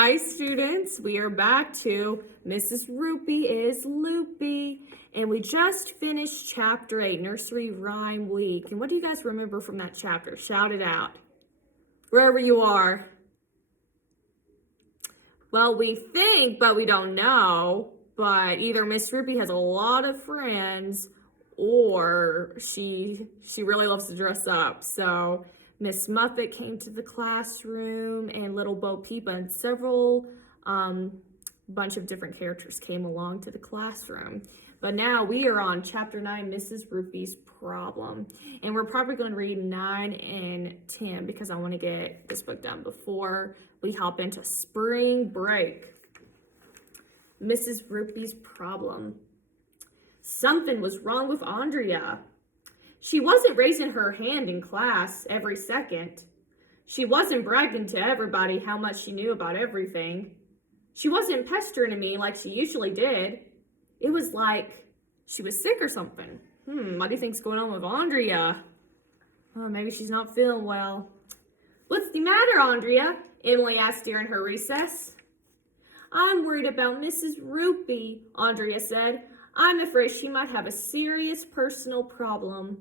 Hi students, we are back to Mrs. Roopy is Loopy, and we just finished chapter 8, Nursery Rhyme Week. And what do you guys remember from that chapter? Shout it out, wherever you are. Well, we think, but we don't know, but either Miss Roopy has a lot of friends or she really loves to dress up. So Miss Muffet came to the classroom, and Little Bo Peep and several bunch of different characters came along to the classroom. But now we are on chapter 9, Mrs. Roopy's Problem. And we're probably going to read 9 and 10 because I want to get this book done before we hop into spring break. Mrs. Roopy's Problem. Something was wrong with Andrea. She wasn't raising her hand in class every second. She wasn't bragging to everybody how much she knew about everything. She wasn't pestering me like she usually did. It was like she was sick or something. What do you think's going on with Andrea? Oh, maybe she's not feeling well. What's the matter, Andrea? Emily asked during her recess. I'm worried about Mrs. Roopy, Andrea said. I'm afraid she might have a serious personal problem.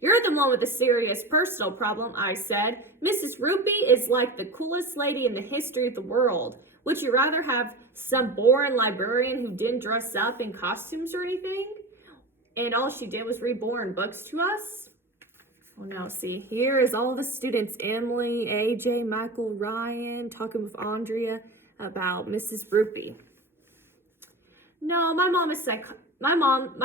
You're the one with a serious personal problem, I said. Mrs. Roopy is like the coolest lady in the history of the world. Would you rather have some boring librarian who didn't dress up in costumes or anything? And all she did was read boring books to us? Oh, now see, here is all the students, Emily, AJ, Michael, Ryan, talking with Andrea about Mrs. Roopy. No, my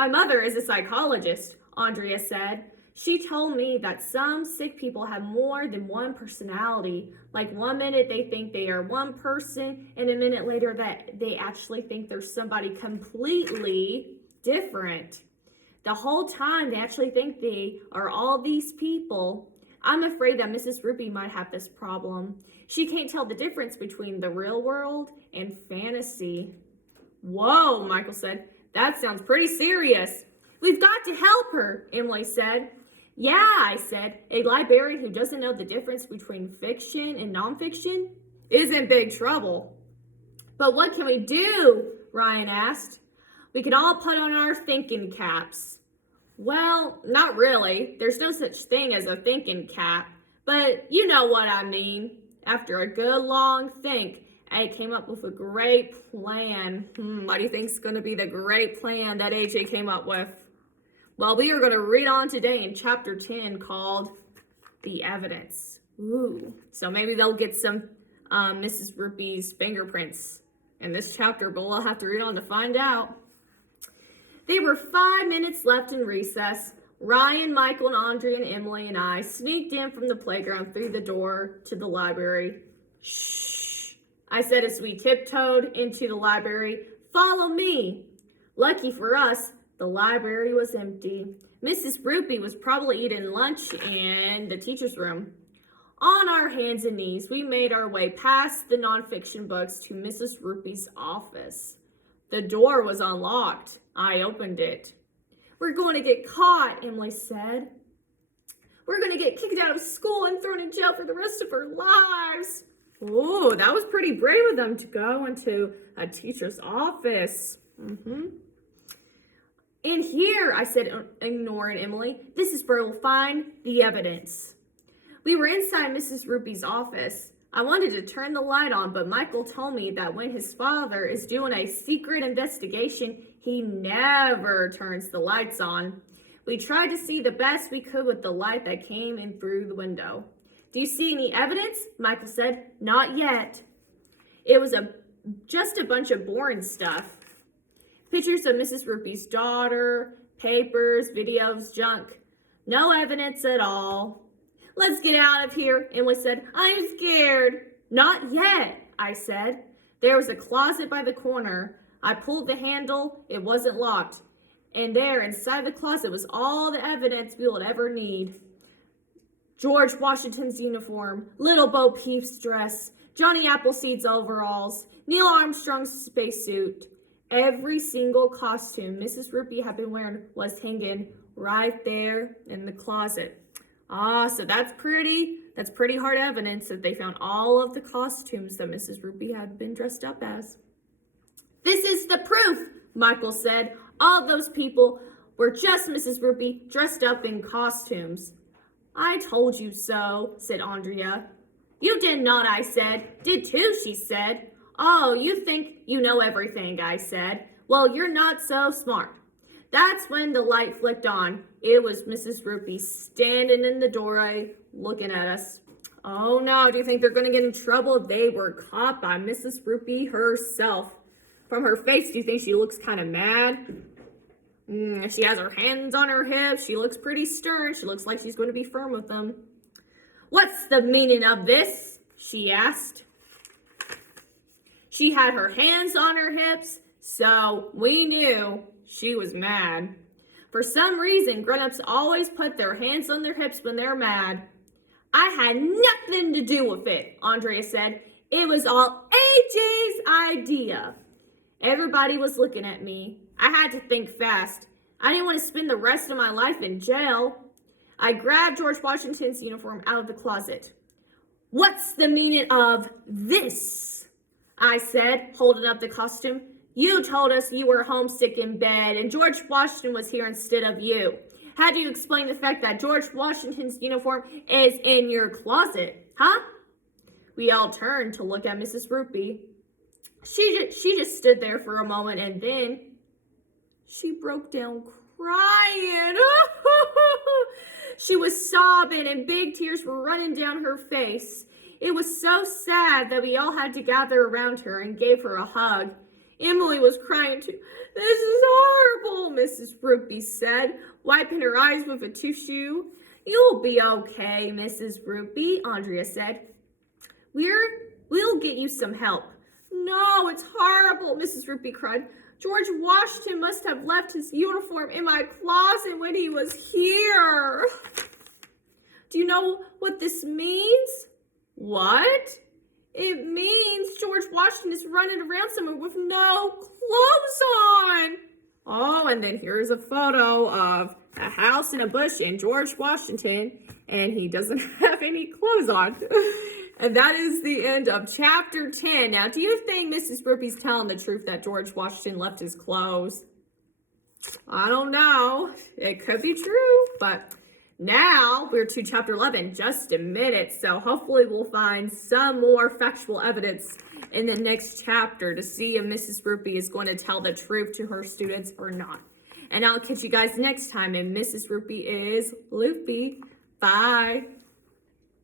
mother is a psychologist, Andrea said. She told me that some sick people have more than one personality. Like 1 minute they think they are one person, and a minute later that they actually think they're somebody completely different. The whole time they actually think they are all these people. I'm afraid that Mrs. Roopy might have this problem. She can't tell the difference between the real world and fantasy. Whoa, Michael said. That sounds pretty serious. We've got to help her, Emily said. Yeah, I said. A librarian who doesn't know the difference between fiction and nonfiction is in big trouble. But what can we do? Ryan asked. We can all put on our thinking caps. Well, not really. There's no such thing as a thinking cap. But you know what I mean. After a good long think, I came up with a great plan. What do you think is going to be the great plan that AJ came up with? Well, we are going to read on today in chapter 10 called The Evidence. Ooh, so maybe they'll get some Mrs. Roopy's fingerprints in this chapter, but we'll have to read on to find out. There were 5 minutes left in recess. Ryan, Michael, and Andrea, and Emily, and I sneaked in from the playground through the door to the library. Shh, I said as we tiptoed into the library. Follow me. Lucky for us, the library was empty. Mrs. Roopy was probably eating lunch in the teacher's room. On our hands and knees, we made our way past the nonfiction books to Mrs. Roopy's office. The door was unlocked. I opened it. We're going to get caught, Emily said. We're going to get kicked out of school and thrown in jail for the rest of our lives. Oh, that was pretty brave of them to go into a teacher's office. In here, I said, ignoring Emily. This is where we'll find the evidence. We were inside Mrs. Roopy's office. I wanted to turn the light on, but Michael told me that when his father is doing a secret investigation, he never turns the lights on. We tried to see the best we could with the light that came in through the window. Do you see any evidence? Michael said. Not yet. It was just a bunch of boring stuff. Pictures of Mrs. Roopy's daughter, papers, videos, junk. No evidence at all. Let's get out of here, Emily said. I'm scared. Not yet, I said. There was a closet by the corner. I pulled the handle. It wasn't locked. And there, inside the closet, was all the evidence we would ever need. George Washington's uniform, Little Bo Peep's dress, Johnny Appleseed's overalls, Neil Armstrong's spacesuit. Every single costume Mrs. Roopy had been wearing was hanging right there in the closet. So that's pretty That's pretty hard evidence that they found all of the costumes that Mrs. Roopy had been dressed up as. This is the proof, Michael said. All those people were just Mrs. Roopy dressed up in costumes. I told you so, said Andrea. You did not, I said. Did too, she said. Oh, you think you know everything, I said. Well, you're not so smart. That's when the light flicked on. It was Mrs. Roopy standing in the doorway looking at us. Oh no, do you think they're going to get in trouble? They were caught by Mrs. Roopy herself. From her face, do you think she looks kind of mad? She has her hands on her hips. She looks pretty stern. She looks like she's going to be firm with them. What's the meaning of this? She asked. She had her hands on her hips, so we knew she was mad. For some reason, grown-ups always put their hands on their hips when they're mad. I had nothing to do with it, Andrea said. It was all AJ's idea. Everybody was looking at me. I had to think fast. I didn't want to spend the rest of my life in jail. I grabbed George Washington's uniform out of the closet. What's the meaning of this? I said, holding up the costume. You told us you were homesick in bed and George Washington was here instead of you. How do you explain the fact that George Washington's uniform is in your closet, huh? We all turned to look at Mrs. Roopy. She just stood there for a moment and then she broke down crying. She was sobbing and big tears were running down her face. It was so sad that we all had to gather around her and gave her a hug. Emily was crying too. This is horrible, Mrs. Roopy said, wiping her eyes with a tissue. You'll be okay, Mrs. Roopy, Andrea said. We'll get you some help. No, it's horrible, Mrs. Roopy cried. George Washington must have left his uniform in my closet when he was here. Do you know what this means? What? It means George Washington is running around somewhere with no clothes on. Oh, and then here's a photo of a house in a bush in George Washington, and he doesn't have any clothes on. And that is the end of chapter 10. Now, do you think Mrs. Roopy's telling the truth that George Washington left his clothes? I don't know. It could be true, but now we're to chapter 11, just a minute. So hopefully we'll find some more factual evidence in the next chapter to see if Mrs. Roopy is going to tell the truth to her students or not. And I'll catch you guys next time. And Mrs. Roopy is Loopy. Bye.